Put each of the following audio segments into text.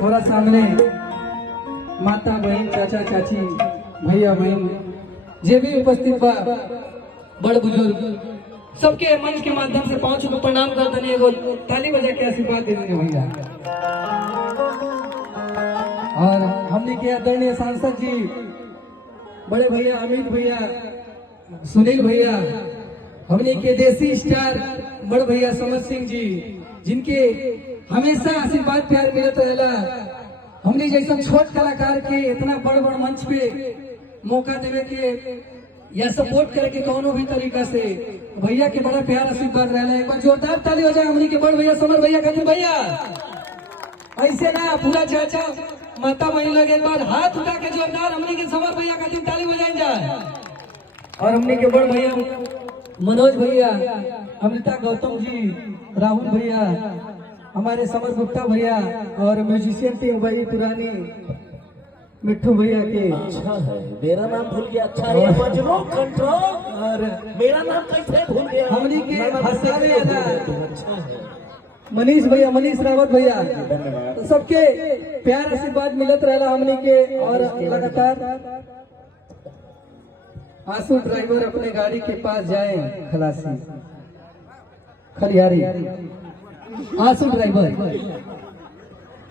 हमारा सामने माता बहन चाचा चाची भैया बहन जे भी उपस्थित बा बड़ बुजुर्ग सबके मंच के माध्यम से पांच को प्रणाम कर देने एगो ताली बजा के आशीर्वाद दे देने भैया। और हमने के आदरणीय सांसद जी बड़े भैया अमित भैया सुनील भैया, हमने के देसी स्टार बड़ भैया समर सिंह जी जिनके हमेशा आशीर्वाद प्यार मिलता रहेला। हमने जैसा छोट कलाकार के इतना बड़ बड़ मंच पे मौका देवे के या सपोर्ट करे के कोनो भी तरीका से भैया के बड़ा प्यार आशीर्वाद रहेला। एक बार जोरदार ताली हो जाए हमने के बड़ भैया समर भैया खातिर। भैया ऐसे ना पूरा चाचा माता बहन लगे एक बार हाथ उठा के जोरदार हमने के समर भैया खातिर ताली बजाई जाए। और हमने के बड़ भैया मनोज भैया, अमृता गौतम जी, राहुल भैया, हमारे समर गुप्ता भैया और म्यूजिशियन टीम भाई पुरानी मिट्ठू भैया के। अच्छा है, मेरा नाम भूल गया। अच्छा है मजनू कंट्रोल और मेरा नाम कैसे भूल गया। हमनी के हंसावे ना अच्छा है मनीष भैया, मनीष रावत भैया, तो सबके प्यार आशीर्वाद मिलत रहला हमनी के। और लगातार आंसू ड्राइवर अपने गाड़ी के पास जाए खलासी खलियारी।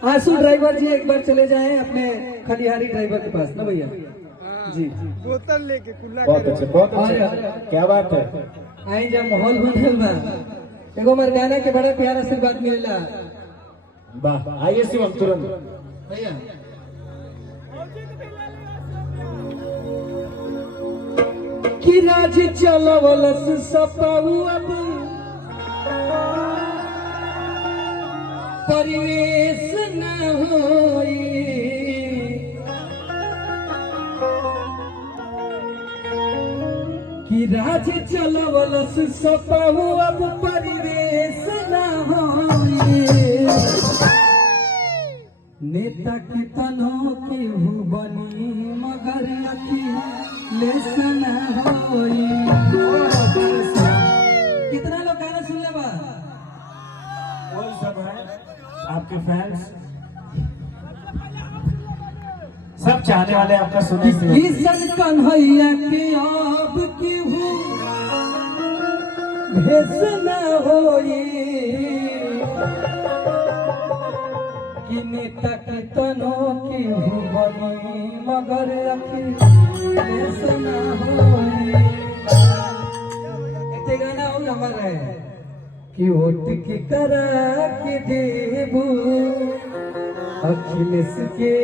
आंसू ड्राइवर जी एक बार चले जाएं अपने खलियारी ड्राइवर के पास ना भैया जी। बोतल लेके कुल्ला बहुत अच्छे, बहुत अच्छे, क्या बात है। आई जब माहौल बनल बा एगो हमारे गाना के बड़ा प्यार आशीर्वाद मिलेला। वाह, आइए शिवम तुरंत भैया कि राज चलवलस सपाऊ अब परिवेश न होई। कि राज चलवलस सपाऊ अब परिवेश न होई। नेता के तनो के हो बनी मगर लेसन होई। कितना लोग गाना सुन ले बा? वही सब है आपके फैंस, सब चाहने वाले आपका सुने से। किशन कन्हैया के अब की हूँ भेस न होई। कि नेता के तनो की हूँ बनी मगर अखिलेश न होई। एक गाना और हमारा है कि वोट की करा के देबू अखिलेश के।